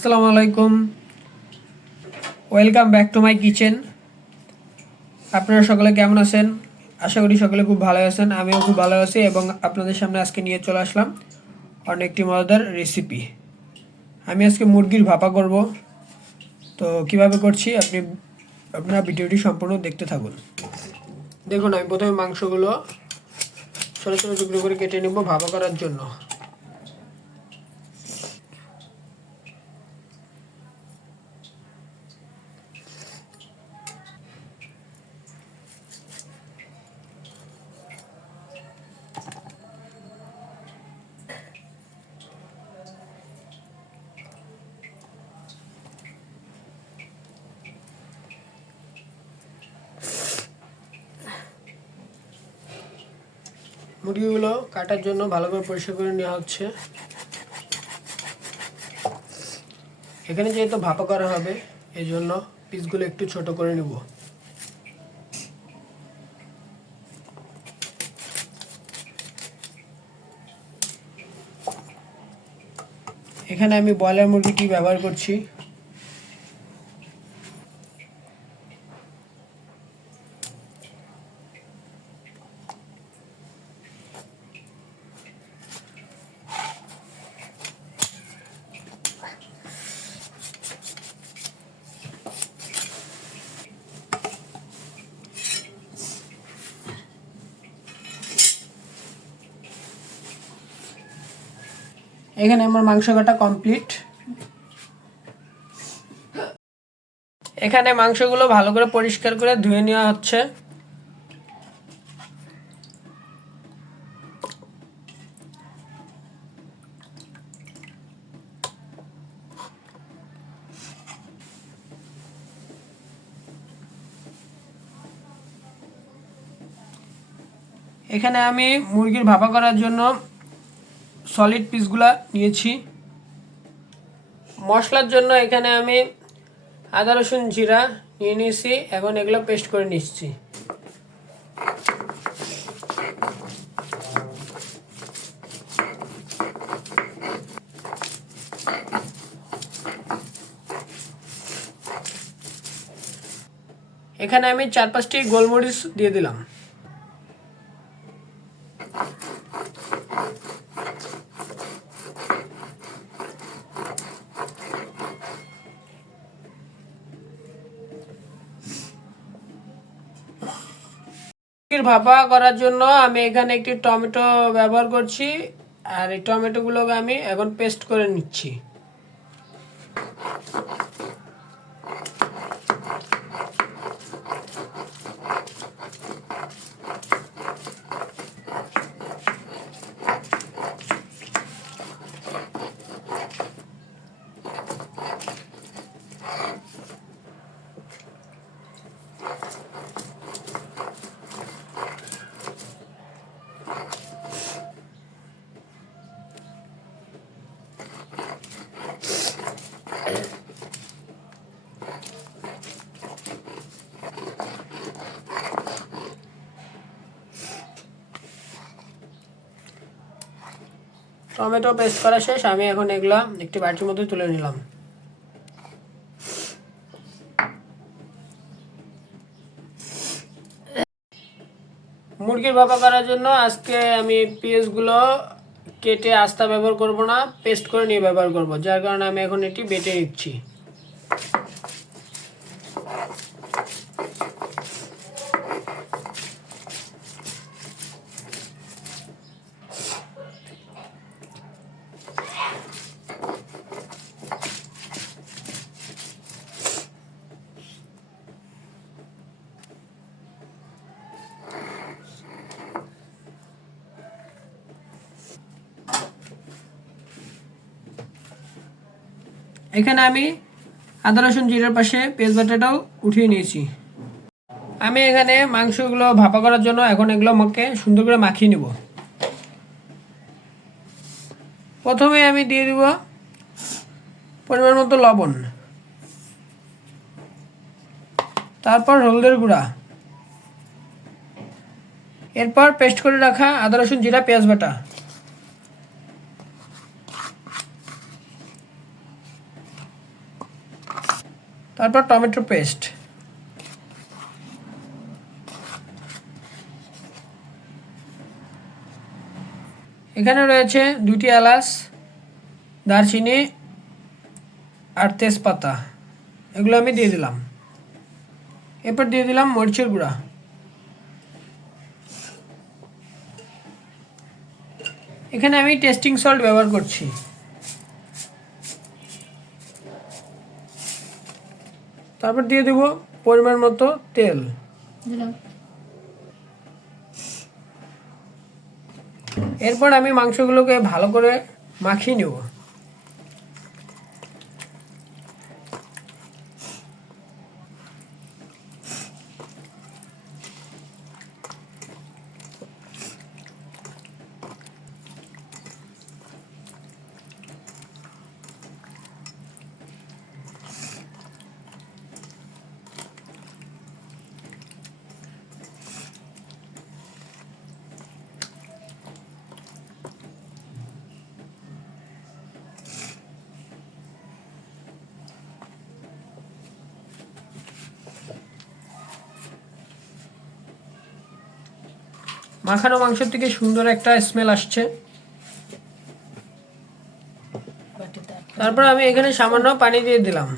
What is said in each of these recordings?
আসসালামু আলাইকুম, welcome back to my kitchen. আপনারা সকলে কেমন আছেন? আশা করি সকলে খুব ভালো আছেন। আমিও খুব ভালো আছি এবং আপনাদের সামনে আজকে নিয়ে চলে আসলাম অনেকটি মজাদার রেসিপি। আমি আজকে মুরগির ভাপা করব। তো কিভাবে করছি আপনারা ভিডিওটি সম্পূর্ণ দেখতে থাকুন। দেখুন, আমি প্রথমে মাংসগুলো ছোটো ছোটো টুকরো করে কেটে নেব ভাপা করার জন্য। মুরগিগুলো কাটার জন্য ভালো করে পরিষ্কার করে নেওয়া হচ্ছে। এখানে যেহেতু ভাপা করা হবে এই জন্য পিসগুলো একটু ছোট করে নেব। এখানে আমি ব্রয়লার মুরগিটি ব্যবহার করছি। এখানে আমার মাংস কাটা কমপ্লিট। এখানে মাংসগুলো ভালো করে পরিষ্কার করে ধুয়ে নেওয়া হচ্ছে। এখানে আমি মুরগির ভাপা করার জন্য সলিড পিসগুলা নিয়েছি। মশলার জন্য এখানে আমি আদা রসুন জিরা নিয়ে নিয়েছি, এখন এগুলো পেস্ট করে নিচ্ছি। এখানে আমি 4-5টি গোলমরিচ দিয়ে দিলাম। ভাপা করার জন্য আমি এখানে একটি টমেটো ব্যবহার করছি, আর এই টমেটোগুলোকে আমি এখন পেস্ট করে নিচ্ছি। টমেটো পেস্ট করা শেষ, আমি এখন এগুলা একটি বাটির মধ্যে তুলে নিলাম। মুরগির ভাপা করার জন্য আজকে আমি পেঁয়াজগুলো কেটে আস্তা ব্যবহার করব না, পেস্ট করে নিয়ে ব্যবহার করব, যার কারণে আমি এখন এটি বেটে নিচ্ছি। এখানে আমি আদা রসুন জিরার পাশে পেঁয়াজ বাটাটাও উঠিয়ে নিয়েছি। আমি এখানে মাংসগুলো ভাপা করার জন্য এখন এগুলো আমাকে সুন্দর করে মাখিয়ে নেব। প্রথমে আমি দিয়ে দিব পরিমাণ মতো লবণ, তারপর হলুদের গুঁড়া, এরপর পেস্ট করে রাখা আদা রসুন জিরা পেঁয়াজ বাটা, তারপর টমেটো পেস্ট, এখানে রয়েছে 2টি এলাচ, দারচিনি আর তেজপাতা, এগুলো আমি দিয়ে দিলাম। এরপর দিয়ে দিলাম মরিচের গুঁড়া, এখানে আমি টেস্টিং সল্ট ব্যবহার করছি। তারপর দিয়ে দেব পরিমাণ মতো তেল। এরপর আমি মাংসগুলোকে ভালো করে মাখিয়ে নেব। মাখানো মাংস থেকে সুন্দর একটা স্মেল আসছে। তারপর আমি এখানে সামান্য পানি দিয়ে দিলাম।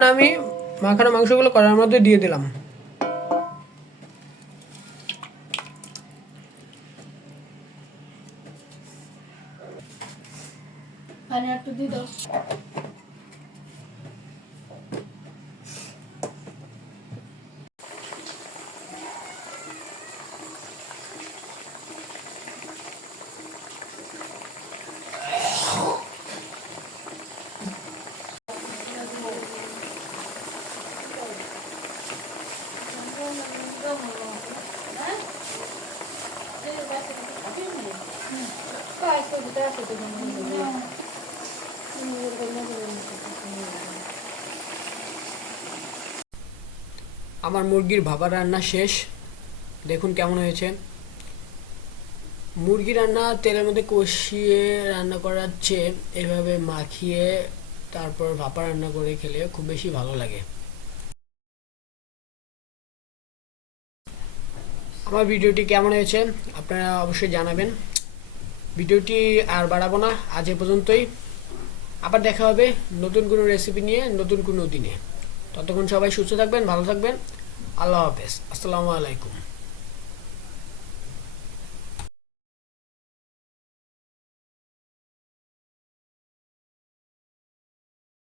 আমি মাখানো মাংসগুলো কড়াইয়ের মধ্যে দিয়ে দিলাম। পানি একটু দিয়ে দাও। আমার মুরগির ভাপা রান্না শেষ, দেখুন কেমন হয়েছে। মুরগি রান্না তেলের মধ্যে কষিয়ে রান্না করার চেয়ে এভাবে মাখিয়ে তারপর ভাপা রান্না করে খেলে খুব বেশি ভালো লাগে। আমার ভিডিওটি কেমন হয়েছে আপনারা অবশ্যই জানাবেন। ভিডিওটি আর বাড়াবো না, আজ এ পর্যন্তই। আবার দেখা হবে নতুন কোনো রেসিপি নিয়ে নতুন কোনো দিনে। ততক্ষণ সবাই সুস্থ থাকবেন, ভালো থাকবেন। আল্লাহ হাফেজ, আসসালামু আলাইকুম।